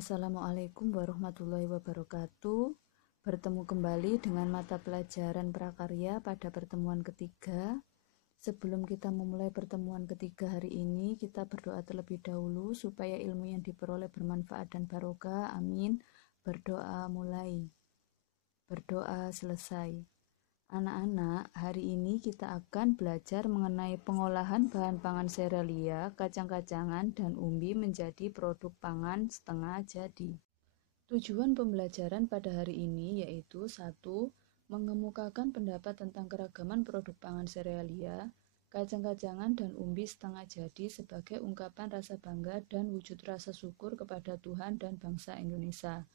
Assalamualaikum warahmatullahi wabarakatuh. Bertemu kembali dengan mata pelajaran prakarya pada pertemuan ketiga. Sebelum kita memulai pertemuan ketiga hari ini, kita berdoa terlebih dahulu supaya ilmu yang diperoleh bermanfaat dan barokah. Amin. Berdoa mulai. Berdoa selesai. Anak-anak, hari ini kita akan belajar mengenai pengolahan bahan pangan serealia, kacang-kacangan, dan umbi menjadi produk pangan setengah jadi. Tujuan pembelajaran pada hari ini yaitu 1. Mengemukakan pendapat tentang keragaman produk pangan serealia, kacang-kacangan, dan umbi setengah jadi sebagai ungkapan rasa bangga dan wujud rasa syukur kepada Tuhan dan bangsa Indonesia.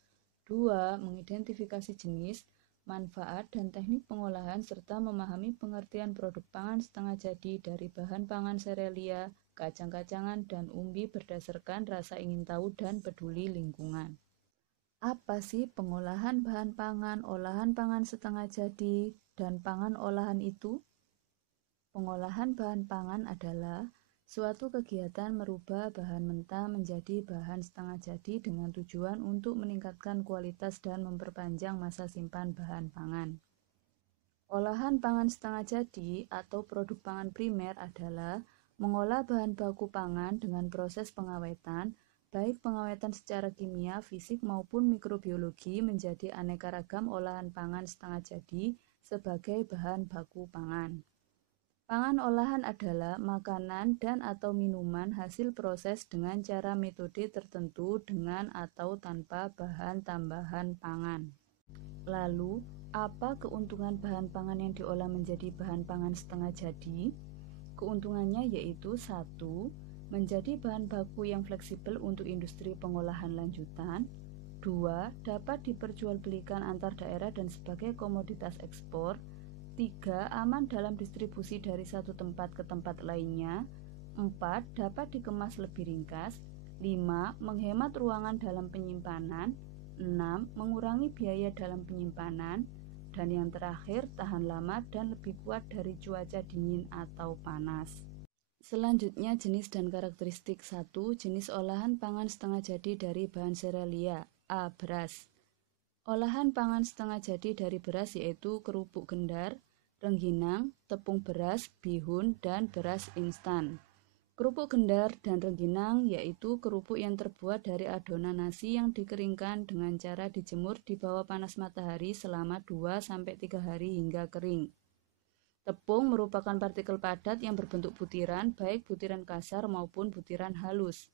2. Mengidentifikasi jenis, manfaat, dan teknik pengolahan serta memahami pengertian produk pangan setengah jadi dari bahan pangan serealia, kacang-kacangan, dan umbi berdasarkan rasa ingin tahu dan peduli lingkungan. Apa sih pengolahan bahan pangan, olahan pangan setengah jadi, dan pangan olahan itu? Pengolahan bahan pangan adalah suatu kegiatan merubah bahan mentah menjadi bahan setengah jadi dengan tujuan untuk meningkatkan kualitas dan memperpanjang masa simpan bahan pangan. Olahan pangan setengah jadi atau produk pangan primer adalah mengolah bahan baku pangan dengan proses pengawetan, baik pengawetan secara kimia, fisik maupun mikrobiologi menjadi aneka ragam olahan pangan setengah jadi sebagai bahan baku pangan. Pangan olahan adalah makanan dan atau minuman hasil proses dengan cara metode tertentu dengan atau tanpa bahan tambahan pangan. Lalu, apa keuntungan bahan pangan yang diolah menjadi bahan pangan setengah jadi? Keuntungannya yaitu 1. Menjadi bahan baku yang fleksibel untuk industri pengolahan lanjutan. 2. Dapat diperjualbelikan antar daerah dan sebagai komoditas ekspor. 3. Aman dalam distribusi dari satu tempat ke tempat lainnya. 4. Dapat dikemas lebih ringkas. 5. Menghemat ruangan dalam penyimpanan. 6. Mengurangi biaya dalam penyimpanan. Dan yang terakhir, tahan lama dan lebih kuat dari cuaca dingin atau panas. Selanjutnya, jenis dan karakteristik. 1. Jenis olahan pangan setengah jadi dari bahan serealia. A. Beras. Olahan pangan setengah jadi dari beras yaitu kerupuk gendar, rengginang, tepung beras, bihun, dan beras instan. Kerupuk gendar dan rengginang yaitu kerupuk yang terbuat dari adonan nasi yang dikeringkan dengan cara dijemur di bawah panas matahari selama 2-3 hari hingga kering. Tepung merupakan partikel padat yang berbentuk butiran, baik butiran kasar maupun butiran halus.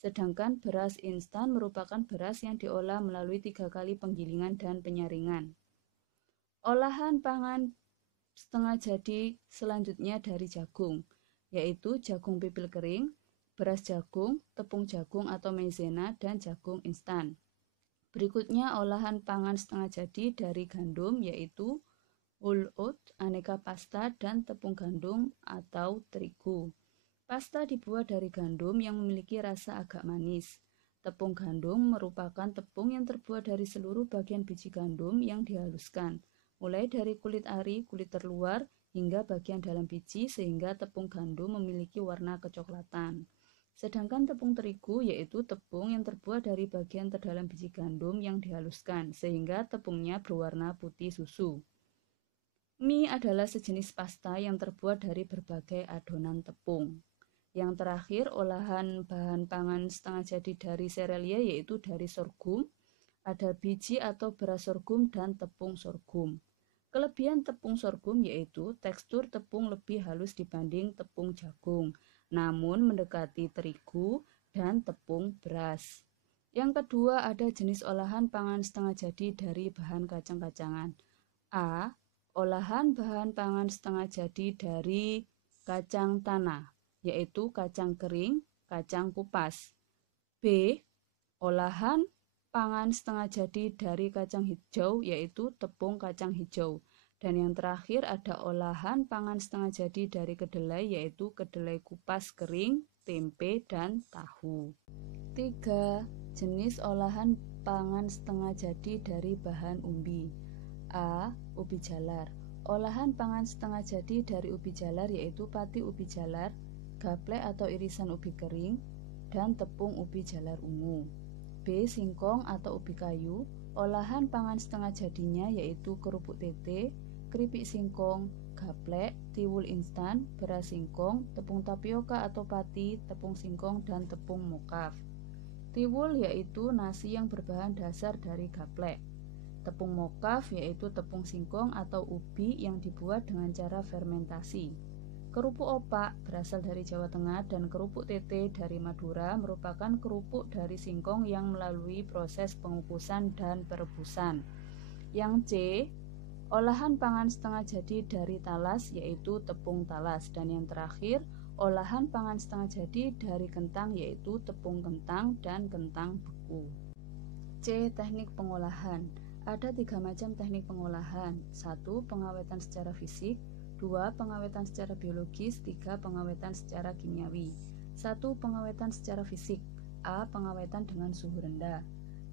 Sedangkan beras instan merupakan beras yang diolah melalui 3 kali penggilingan dan penyaringan. Olahan pangan setengah jadi selanjutnya dari jagung, yaitu jagung pipil kering, beras jagung, tepung jagung atau maizena, dan jagung instan. Berikutnya olahan pangan setengah jadi dari gandum, yaitu whole oat, aneka pasta, dan tepung gandum atau terigu. Pasta dibuat dari gandum yang memiliki rasa agak manis. Tepung gandum merupakan tepung yang terbuat dari seluruh bagian biji gandum yang dihaluskan, mulai dari kulit ari, kulit terluar, hingga bagian dalam biji sehingga tepung gandum memiliki warna kecoklatan. Sedangkan tepung terigu yaitu tepung yang terbuat dari bagian terdalam biji gandum yang dihaluskan sehingga tepungnya berwarna putih susu. Mie adalah sejenis pasta yang terbuat dari berbagai adonan tepung. Yang terakhir, olahan bahan pangan setengah jadi dari serealia yaitu dari sorghum. Ada biji atau beras sorghum dan tepung sorghum. Kelebihan tepung sorghum yaitu tekstur tepung lebih halus dibanding tepung jagung, namun mendekati terigu dan tepung beras. Yang kedua, ada jenis olahan pangan setengah jadi dari bahan kacang-kacangan. A. Olahan bahan pangan setengah jadi dari kacang tanah, yaitu kacang kering, kacang kupas. B. Olahan pangan setengah jadi dari kacang hijau, yaitu tepung kacang hijau. Dan yang terakhir ada olahan pangan setengah jadi dari kedelai, yaitu kedelai kupas kering, tempe, dan tahu. 3. Jenis olahan pangan setengah jadi dari bahan umbi. A. Ubi jalar. Olahan pangan setengah jadi dari ubi jalar yaitu pati ubi jalar, gaplek atau irisan ubi kering, dan tepung ubi jalar ungu. B. Singkong atau ubi kayu. Olahan pangan setengah jadinya yaitu kerupuk tete, keripik singkong, gaplek, tiwul instan, beras singkong, tepung tapioka atau pati, tepung singkong, dan tepung mokaf. Tiwul yaitu nasi yang berbahan dasar dari gaplek. Tepung mokaf yaitu tepung singkong atau ubi yang dibuat dengan cara fermentasi. Kerupuk opak berasal dari Jawa Tengah dan kerupuk tete dari Madura merupakan kerupuk dari singkong yang melalui proses pengukusan dan perebusan. Yang C, olahan pangan setengah jadi dari talas yaitu tepung talas. Dan yang terakhir, olahan pangan setengah jadi dari kentang yaitu tepung kentang dan kentang beku. C. Teknik pengolahan. Ada 3 macam teknik pengolahan. 1. Pengawetan secara fisik. 2. Pengawetan secara biologis. 3. Pengawetan secara kimiawi. 1. Pengawetan secara fisik. A. Pengawetan dengan suhu rendah,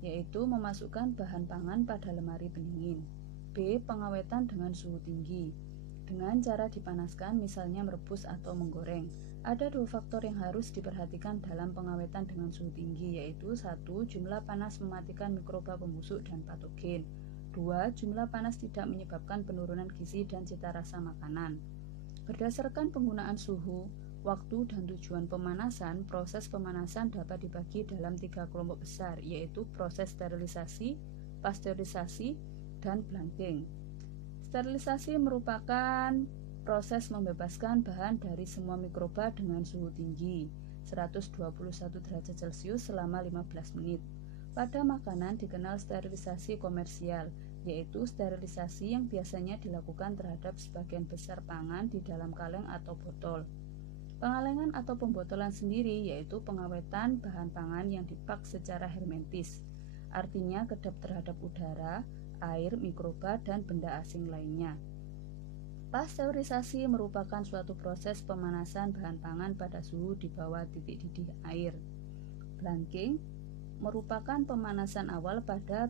yaitu memasukkan bahan pangan pada lemari pendingin. B. Pengawetan dengan suhu tinggi, dengan cara dipanaskan, misalnya merebus atau menggoreng. Ada 2 faktor yang harus diperhatikan dalam pengawetan dengan suhu tinggi, yaitu 1. Jumlah panas mematikan mikroba pembusuk dan patogen. 2. Jumlah panas tidak menyebabkan penurunan gizi dan cita rasa makanan. Berdasarkan penggunaan suhu, waktu, dan tujuan pemanasan, proses pemanasan dapat dibagi dalam 3 kelompok besar, yaitu proses sterilisasi, pasteurisasi, dan blanking. Sterilisasi merupakan proses membebaskan bahan dari semua mikroba dengan suhu tinggi, 121 derajat Celcius selama 15 menit. Pada makanan dikenal sterilisasi komersial, yaitu sterilisasi yang biasanya dilakukan terhadap sebagian besar pangan di dalam kaleng atau botol. Pengalengan atau pembotolan sendiri yaitu pengawetan bahan pangan yang dipak secara hermetis, artinya kedap terhadap udara, air, mikroba, dan benda asing lainnya. Pasteurisasi merupakan suatu proses pemanasan bahan pangan pada suhu di bawah titik didih air. Blanking merupakan pemanasan awal pada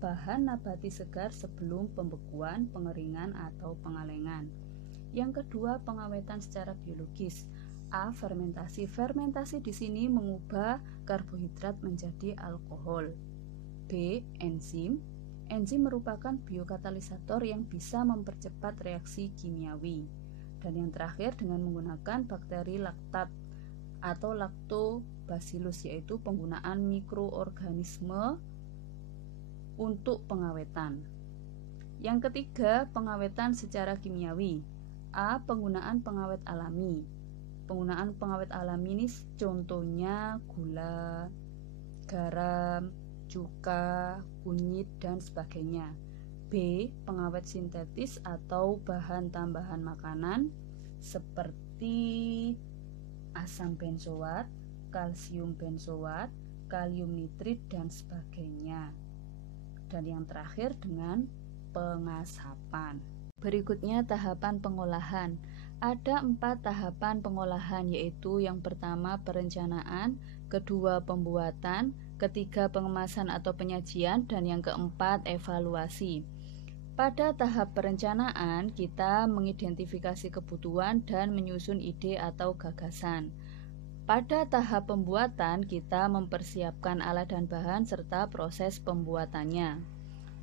bahan nabati segar sebelum pembekuan, pengeringan, atau pengalengan. Yang kedua, pengawetan secara biologis. A. Fermentasi. Fermentasi di sini mengubah karbohidrat menjadi alkohol. B. Enzim. Enzim merupakan biokatalisator yang bisa mempercepat reaksi kimiawi. Dan yang terakhir, dengan menggunakan bakteri laktat atau lactobacillus, yaitu penggunaan mikroorganisme untuk pengawetan. Yang ketiga, pengawetan secara kimiawi. A. Penggunaan pengawet alami. Penggunaan pengawet alami ini contohnya gula, garam, cuka, kunyit, dan sebagainya. B. Pengawet sintetis atau bahan tambahan makanan seperti asam benzoat, kalsium benzoat, kalium nitrit, dan sebagainya. Dan yang terakhir dengan pengasapan. Berikutnya tahapan pengolahan. Ada 4 tahapan pengolahan, yaitu yang pertama perencanaan, kedua pembuatan, ketiga pengemasan atau penyajian, dan yang keempat evaluasi. Pada tahap perencanaan, kita mengidentifikasi kebutuhan dan menyusun ide atau gagasan. Pada tahap pembuatan, kita mempersiapkan alat dan bahan serta proses pembuatannya.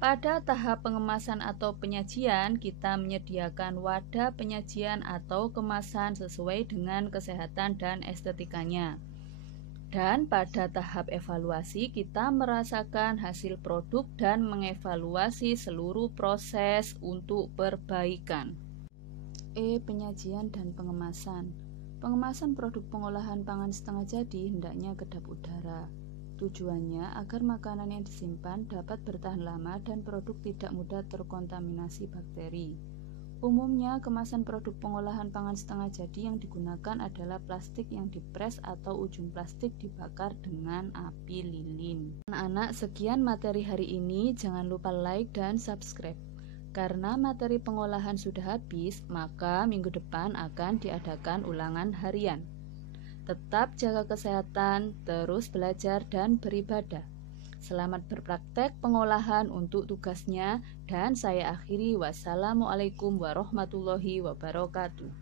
Pada tahap pengemasan atau penyajian, kita menyediakan wadah penyajian atau kemasan sesuai dengan kesehatan dan estetikanya. Dan pada tahap evaluasi, kita merasakan hasil produk dan mengevaluasi seluruh proses untuk perbaikan. E. Penyajian dan pengemasan. Pengemasan produk pengolahan pangan setengah jadi hendaknya kedap udara. Tujuannya agar makanan yang disimpan dapat bertahan lama dan produk tidak mudah terkontaminasi bakteri. Umumnya, kemasan produk pengolahan pangan setengah jadi yang digunakan adalah plastik yang dipres atau ujung plastik dibakar dengan api lilin. Anak-anak, sekian materi hari ini. Jangan lupa like dan subscribe. Karena materi pengolahan sudah habis, maka minggu depan akan diadakan ulangan harian. Tetap jaga kesehatan, terus belajar dan beribadah. Selamat berpraktek pengolahan untuk tugasnya, dan saya akhiri. Wassalamualaikum warahmatullahi wabarakatuh.